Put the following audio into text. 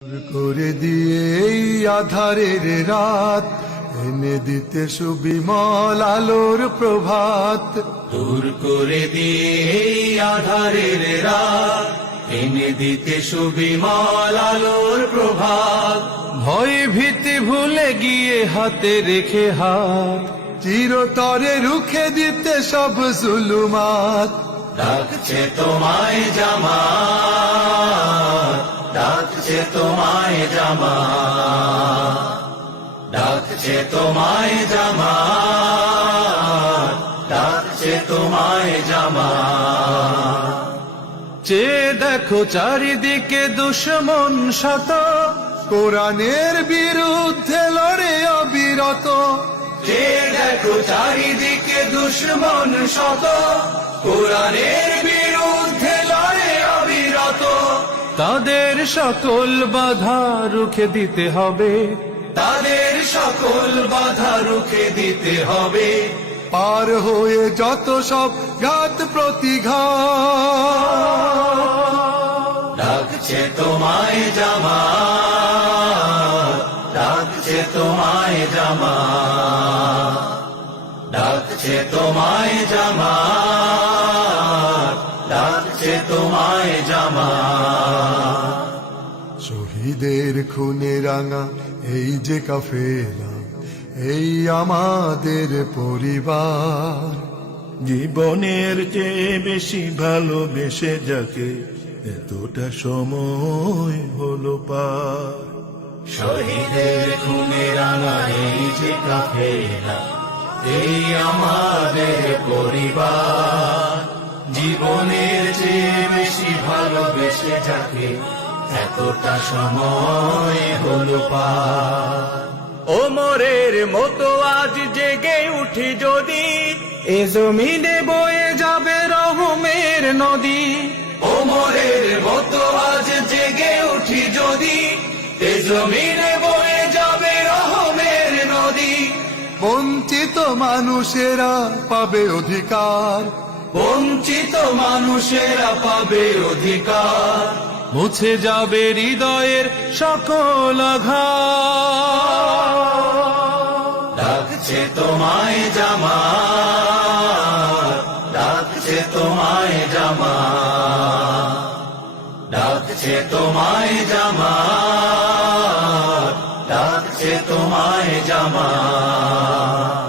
করে দিয়ে এই আধারের রাত এনে দিতে সুবিমল আলোর প্রভাত। দূর করে দিয়ে এই আধারের রাত এনে দিতে সুবিমল আলোর প্রভাত। ভয় ভীতি ভুলে গিয়ে হাতে রেখে হাত চিরতরে রুখে দিতে সব জুলুমাত। ডাকছে তোমায় জামাত, ডাকছে তোমায় জামাত, ডাকছে তোমায় জামাত, ডাকছে তোমায় জামাত। চেয়ে দেখো চারিদিকে দুশ্মন শত কোরআনের বিরুদ্ধে লড়ে অবিরত। যে দেখো চারিদিকে দুশ্মন শত কোরআনের বিরুদ্ধে লড়ে অবিরত। তাদের সকল বাধা রুখে দিতে হবে, তাদের সকল বাধা রুখে দিতে হবে। পার হয়ে যত সব ঘাত প্রতিঘাত। ডাকছে তোমায় জামাত, ডাকছে তোমায় জামাত, ডাকছে তোমায় জামাত, ডাকছে তোমায় জামাত। শহীদের খুনে রাঙা এই যে কাফেলা, এই আমাদের পরিবার। জীবনের চেয়ে বেশি ভালোবেসে যাকে এতটা সময় হলো পার। শহীদের খুনে রাঙা এই যে কাফেলা, এই আমাদের পরিবার। জীবনের চেয়ে বেশি ভালোবেসে যাকে এতটা সময় হলো পার। ওমরের মতো আজ জেগে উঠি যদি, এ জমিনে বয়ে যাবে রহমের নদী। ওমরের মতো আজ জেগে উঠি যদি, এ জমিনে বয়ে যাবে রহমের নদী। বঞ্চিত মানুষেরা পাবে অধিকার, বঞ্চিত মানুষেরা পাবে অধিকার। মুছে যাবে হৃদয়ের সকল আঘাত। ডাকছে তোমায় জামাত, ডাকছে তোমায় জামাত, ডাকছে তোমায় জামাত, ডাকছে তোমায় জামাত।